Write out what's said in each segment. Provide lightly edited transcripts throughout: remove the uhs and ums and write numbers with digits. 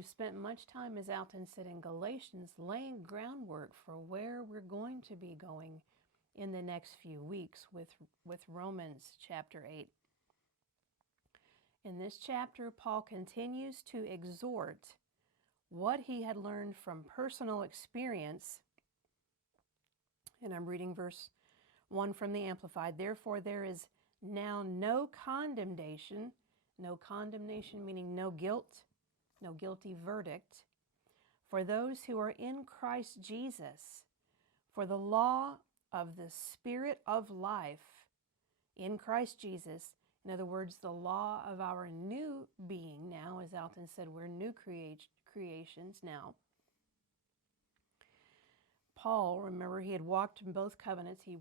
we've spent much time, as Alton said, in Galatians, laying groundwork for where we're going to be going in the next few weeks with Romans chapter 8. In this chapter, Paul continues to exhort what he had learned from personal experience. And I'm reading verse 1 from the Amplified. Therefore, there is now no condemnation meaning no guilt, no guilty verdict, for those who are in Christ Jesus. For the law of the Spirit of life in Christ Jesus, in other words, the law of our new being now, as Alton said, we're new creations now. Paul, remember, he had walked in both covenants. He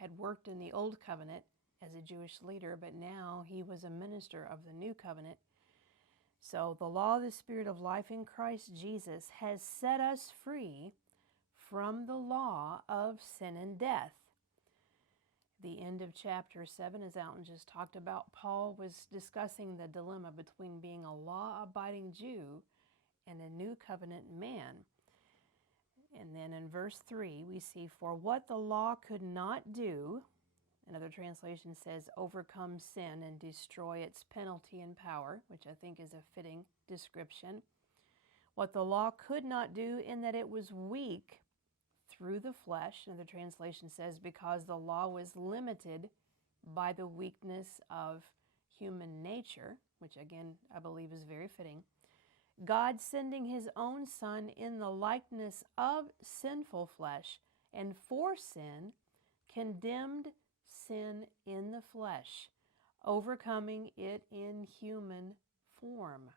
had worked in the old covenant as a Jewish leader, but now he was a minister of the new covenant. So the law of the Spirit of life in Christ Jesus has set us free from the law of sin and death. The end of chapter 7, as Alton just talked about, Paul was discussing the dilemma between being a law-abiding Jew and a new covenant man. And then in verse 3, we see, for what the law could not do, another translation says, overcome sin and destroy its penalty and power, which I think is a fitting description. What the law could not do, in that it was weak through the flesh, another translation says, because the law was limited by the weakness of human nature, which again I believe is very fitting. God sending his own Son in the likeness of sinful flesh, and for sin, condemned sin in the flesh, overcoming it in human form.